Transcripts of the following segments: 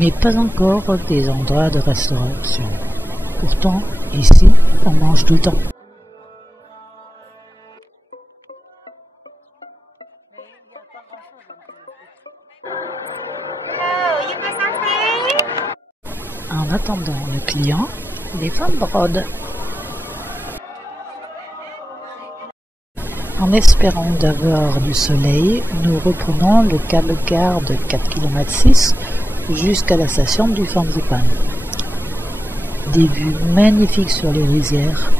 mais pas encore des endroits de restauration. Pourtant, ici, on mange tout le temps. En attendant le client, les femmes brodent. En espérant d'avoir du soleil, nous reprenons le cable-car de 4,6 km jusqu'à la station du Fansipan. Des vues magnifiques sur les rizières.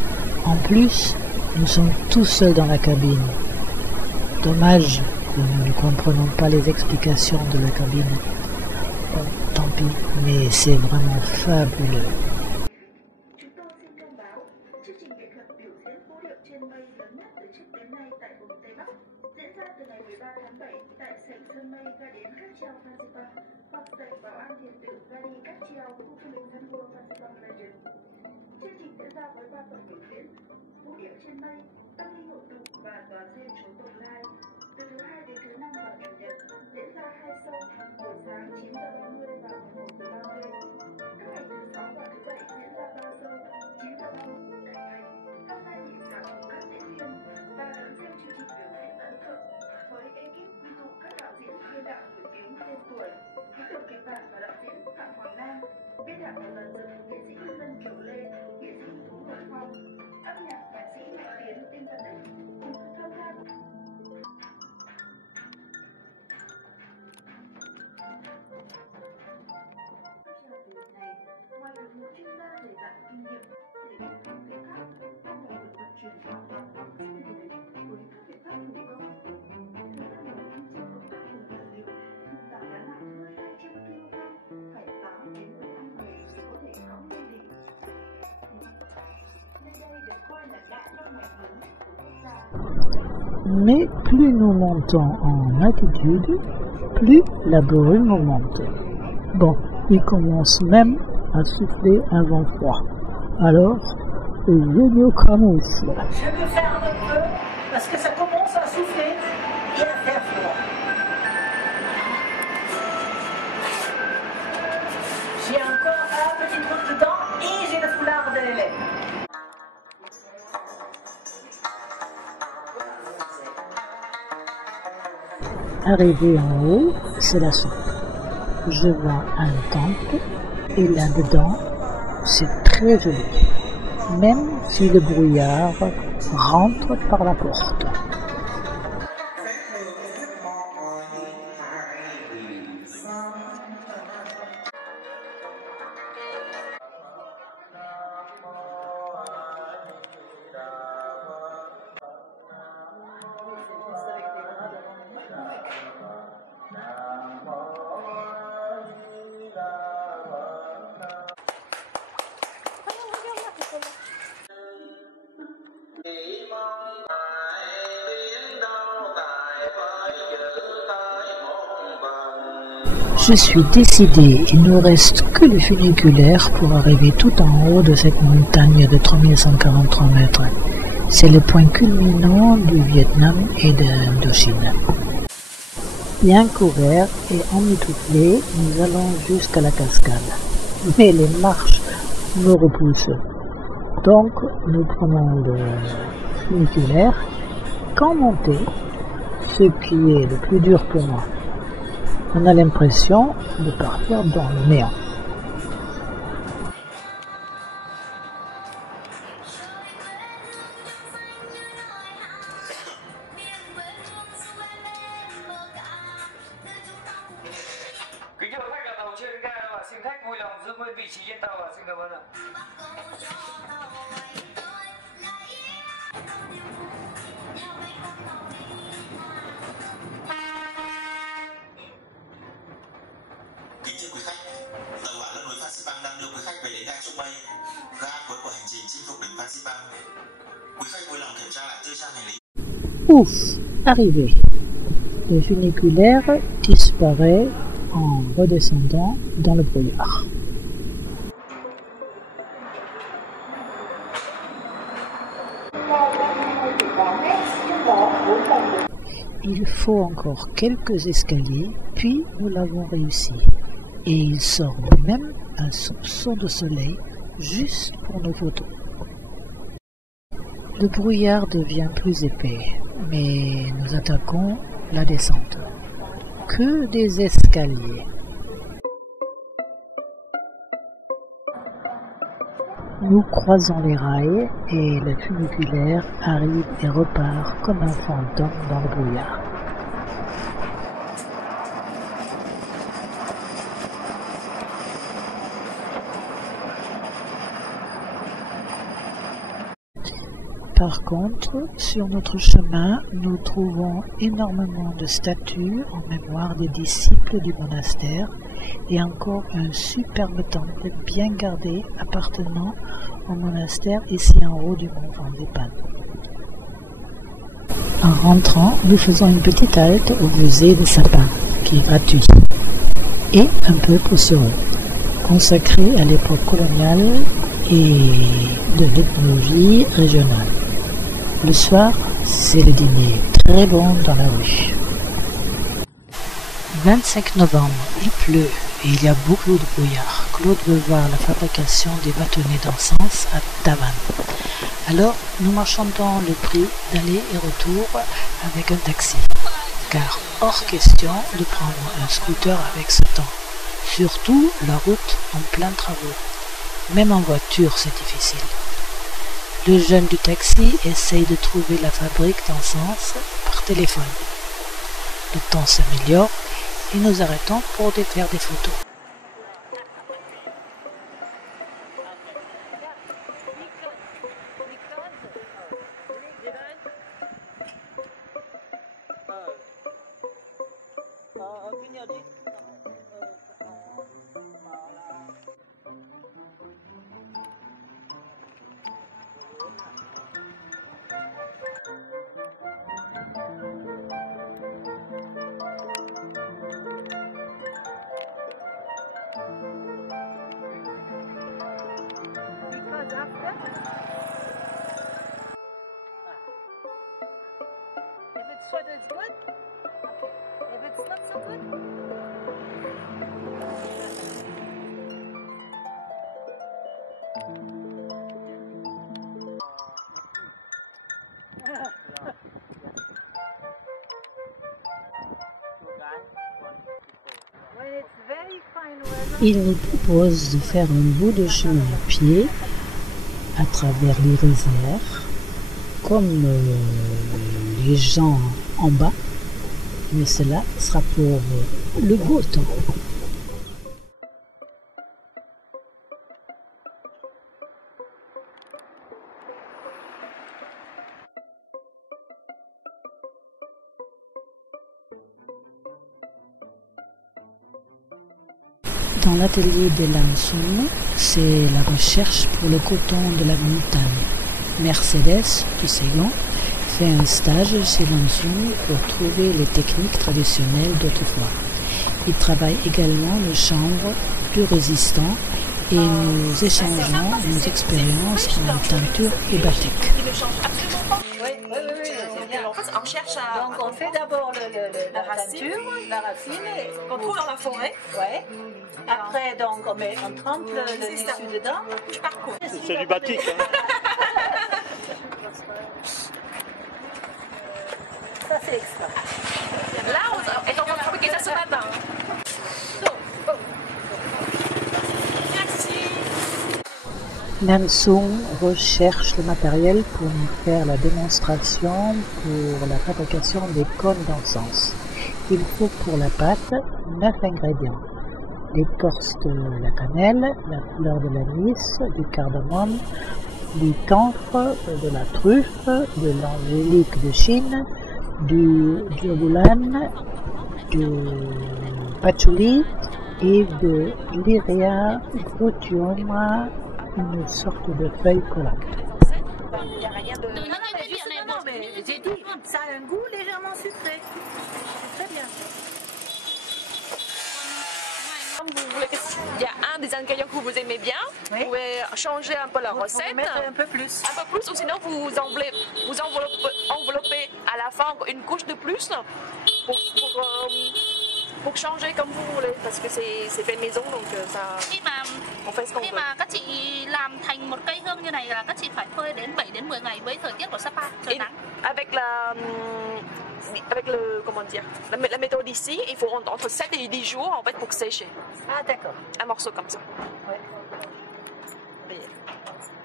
En plus, nous sommes tous seuls dans la cabine. Dommage que nous ne comprenons pas les explications de la cabine. Bon, tant pis, mais c'est vraiment fabuleux. Mais plus nous montons en altitude, plus la brume augmente. Bon, il commence même à souffler un vent froid. Alors, je me camoufle. Je me ferme un peu parce que ça commence à souffler et à faire froid. J'ai encore un petit trou dedans et j'ai le foulard de l'élève. Arrivé en haut, c'est la soupe. Je vois un temple et là-dedans, c'est très joli, même si le brouillard rentre par la porte. Je suis décidé, il ne nous reste que le funiculaire pour arriver tout en haut de cette montagne de 3143 mètres. C'est le point culminant du Vietnam et de l'Indochine. Bien couverts et emmitouflés, nous allons jusqu'à la cascade. Mais les marches me repoussent. Donc, nous prenons le funiculaire. Quand monter, ce qui est le plus dur pour moi, on a l'impression de partir dans le néant. Kính thưa khách ở tàu trên ga và xin khách vui lòng giữ nguyên vị trí trên tàu và xin cảm ơn ạ. Kính thưa quý khách, tàu hỏa leo núi Phan Xipang đang đưa quý khách về đến ga Trung Mây, ga cuối của hành trình chinh phục đỉnh Phan Xipang. Quý khách vui lòng kiểm tra lại tư trang hành lý. Ouf, arrivé. Le funiculaire disparaît en redescendant dans le brouillard. Il faut encore quelques escaliers, puis nous l'avons réussi. et il sort même un soupçon de soleil juste pour nos photos. Le brouillard devient plus épais, mais nous attaquons la descente. Que des escaliers! Nous croisons les rails et le funiculaire arrive et repart comme un fantôme dans le brouillard. Par contre, sur notre chemin, nous trouvons énormément de statues en mémoire des disciples du monastère et encore un superbe temple bien gardé appartenant au monastère ici en haut du mont Fansipan. En rentrant, nous faisons une petite halte au musée des sapins, qui est gratuit et un peu poussiéreux, consacré à l'époque coloniale et de l'ethnologie régionale. Le soir, c'est le dîner très bon dans la rue. 25 novembre, il pleut et il y a beaucoup de brouillard. Claude veut voir la fabrication des bâtonnets d'encens à Tavannes. Alors, nous marchons dans le prix d'aller et retour avec un taxi. Car hors question de prendre un scooter avec ce temps. Surtout la route en plein travaux. Même en voiture, c'est difficile. Le jeune du taxi essaye de trouver la fabrique d'encens par téléphone. Le temps s'améliore et nous arrêtons pour faire des photos. If it's sweater, it's good. If it's not so good. When it's very fine weather. Il nous propose de faire un bout de chemin à pied à travers les rizières, comme les gens en bas, mais cela sera pour le beau temps. Dans l'atelier de Lamsung, c'est la recherche pour le coton de la montagne. Mercedes Duségon fait un stage chez Lamsung pour trouver les techniques traditionnelles d'autrefois. Il travaille également le chanvre plus résistant et nous échangeons nos expériences en teinture et batik. Oui, c'est bien. En fait, on cherche à... Donc on fait d'abord la racine, qu'on trouve dans la forêt. ouais. Après donc on trempe le tissu dedans. Tu parcours. C'est du batik. Hein. Ça c'est extra. Là, on est en train de fabriquer ça ce matin. Merci. Lamsung recherche le matériel pour nous faire la démonstration pour la fabrication des cônes d'encens. Il faut pour la pâte 9 ingrédients. L'écorce de la cannelle, la fleur de l'anis, du cardamome, du camphre, de la truffe, de l'angélique de Chine, du diobulan, du patchouli et de l'Iria grotium, une sorte de feuille collante. Il n'y a rien de... Non, mais j'ai dit, ça a un goût légèrement sucré. C'est très bien. Il y a un des ingrédients que vous aimez bien. Oui. Vous pouvez changer un peu la Vous recette. mettre un peu plus. Un peu plus, ou sinon vous enveloppez à la fin une couche de plus pour Pour changer comme vous voulez, parce que c'est fait maison, donc ça, on fait ce qu'on khi veut. mà các chị làm thành một cây hương như này là các chị phải phơi đến 7 đến 10 ngày với thời tiết của Sapa trời nắng. Avec avec le, comment dire, la méthode ici, il faut entre 7 et 10 jours en fait pour sécher. Ah, d'accord. Un morceau comme ça. Ouais.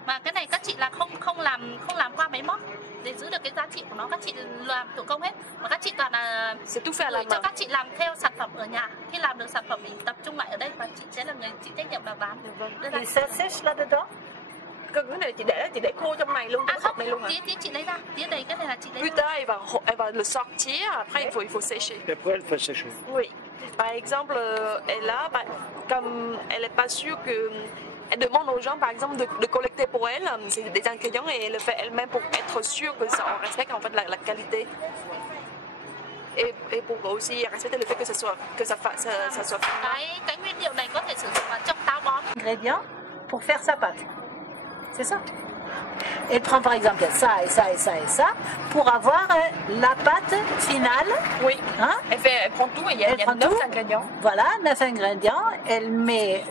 Mà cái này các chị là không làm qua máy móc để giữ được cái giá trị của nó, các chị làm thủ công hết. Mà các chị toàn là C'est tout fait à la gửi cho main. các chị làm theo sản phẩm ở nhà. Khi làm được sản phẩm thì tập trung lại ở đây và chị sẽ là người chịu trách nhiệm là bán. Đây là... Et ça sèche là-dedans? Cái này chị để khô trong này luôn, trong À cái không, hộp này luôn hả? chị lấy ra, tía đây cái này là chị lấy Plus ra. tard, elle va le sortir, après il faut sécher. Et après, elle fait sécher. Oui. Par exemple, elle a, comme elle n'est pas sûre que... Elle demande aux gens, par exemple, de collecter pour elle c'est des ingrédients et elle le fait elle-même pour être sûre que ça on respecte en fait la qualité. Et pour aussi respecter le fait que ça soit fini. Cái nguyên liệu này có thể sử dụng trong táo bón. Ingrédients pour faire sa pâte. C'est ça. Elle prend par exemple ça et ça et ça et ça pour avoir la pâte finale. Oui. Hein? Elle prend tout et il y a Elle prend 9 tout. ingrédients. Voilà, 9 ingrédients. Elle met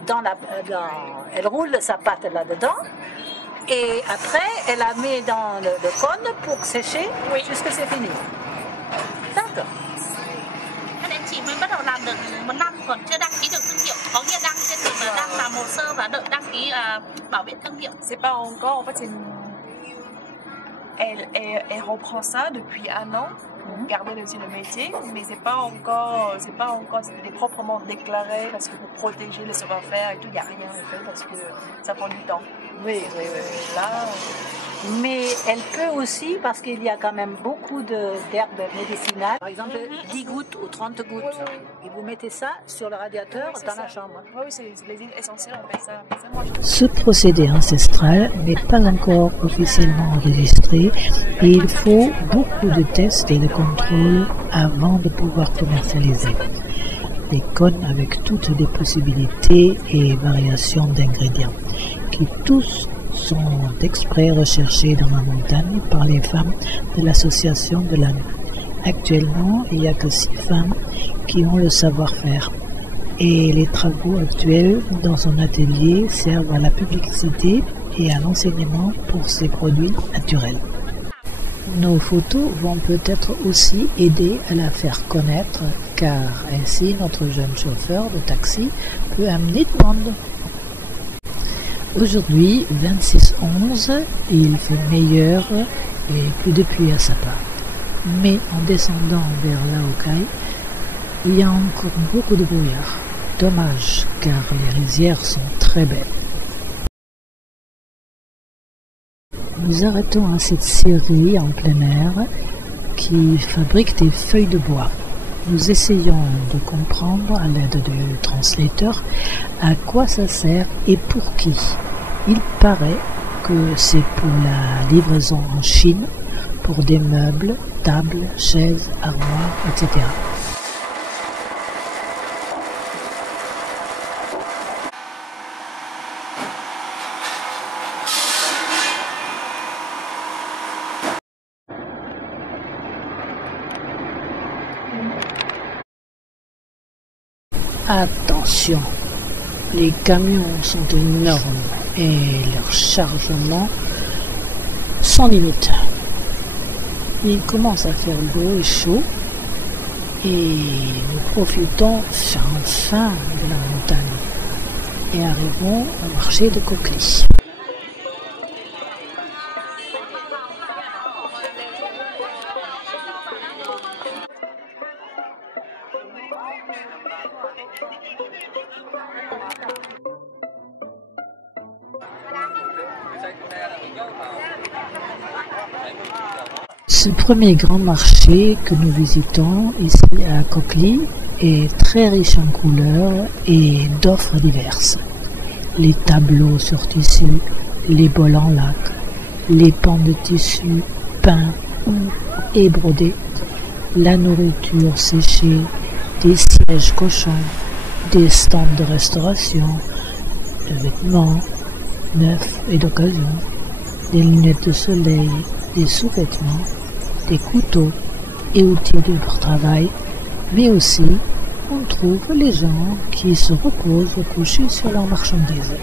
elle roule sa pâte là-dedans. Et après, elle la met dans le cône pour sécher jusqu'à c'est fini. D'accord. Cái này chị mới bắt đầu làm được 1 năm, còn chưa đăng ký được thương hiệu. Có nghĩa đăng trên thì đang làm hồ sơ và đợi đăng ký bảo vệ thương hiệu. C'est pas encore, en fait, elle reprend ça depuis 1 an, pour garder aussi le métier, mais c'est pas encore proprement déclaré parce que pour protéger les savoir-faire et tout, il n'y a rien fait parce que ça prend du temps. Oui. Là, Mais elle peut aussi, parce qu'il y a quand même beaucoup d'herbes médicinales, par exemple 10 gouttes ou 30 gouttes, et vous mettez ça sur le radiateur dans la chambre. Oui, c'est les huiles essentielles, on fait ça. Ce procédé ancestral n'est pas encore officiellement enregistré et il faut beaucoup de tests et de contrôles avant de pouvoir commercialiser. Des cônes avec toutes les possibilités et variations d'ingrédients, qui tous sont exprès recherchés dans la montagne par les femmes de l'association de l'ANU. Actuellement, il n'y a que 6 femmes qui ont le savoir-faire et les travaux actuels dans son atelier servent à la publicité et à l'enseignement pour ces produits naturels. Nos photos vont peut-être aussi aider à la faire connaître car ainsi notre jeune chauffeur de taxi peut amener du monde. Aujourd'hui, 26/11, il fait meilleur et plus de pluie à Sapa. Mais en descendant vers Laokai, il y a encore beaucoup de brouillard. Dommage, car les rizières sont très belles. Nous arrêtons à cette scierie en plein air qui fabrique des feuilles de bois. Nous essayons de comprendre à l'aide du translateur à quoi ça sert et pour qui. Il paraît que c'est pour la livraison en Chine, pour des meubles, tables, chaises, armoires, etc. Attention, les camions sont énormes et leurs chargements sans limite. Il commence à faire beau et chaud et nous profitons enfin de la montagne et arrivons au marché de Cocly. Ce premier grand marché que nous visitons ici à Cocly est très riche en couleurs et d'offres diverses. Les tableaux sur tissu, les bols en lac, les pans de tissu peints et brodés, la nourriture séchée, des sièges cochons, des stands de restauration, de vêtements neufs et d'occasion, des lunettes de soleil, des sous-vêtements, des couteaux et outils de travail, mais aussi on trouve les gens qui se reposent couchés sur leurs marchandises.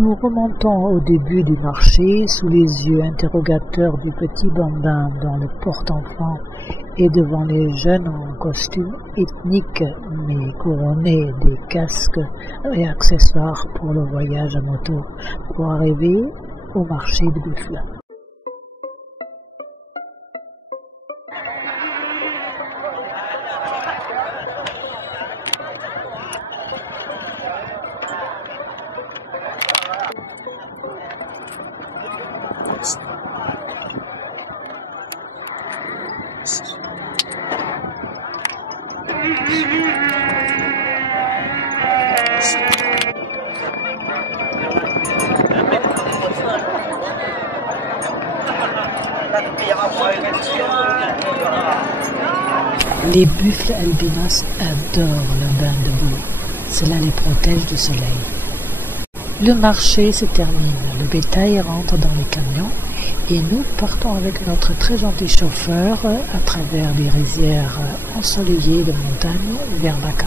Nous remontons au début du marché sous les yeux interrogateurs du petit bambin dans le porte-enfant et devant les jeunes en costume ethnique mais couronnés des casques et accessoires pour le voyage à moto pour arriver au marché de Buffles. Les buffles albinos adorent le bain de boue. Cela les protège du soleil. Le marché se termine, le bétail rentre dans les camions et nous partons avec notre très gentil chauffeur à travers les rizières ensoleillées de montagne vers Baka.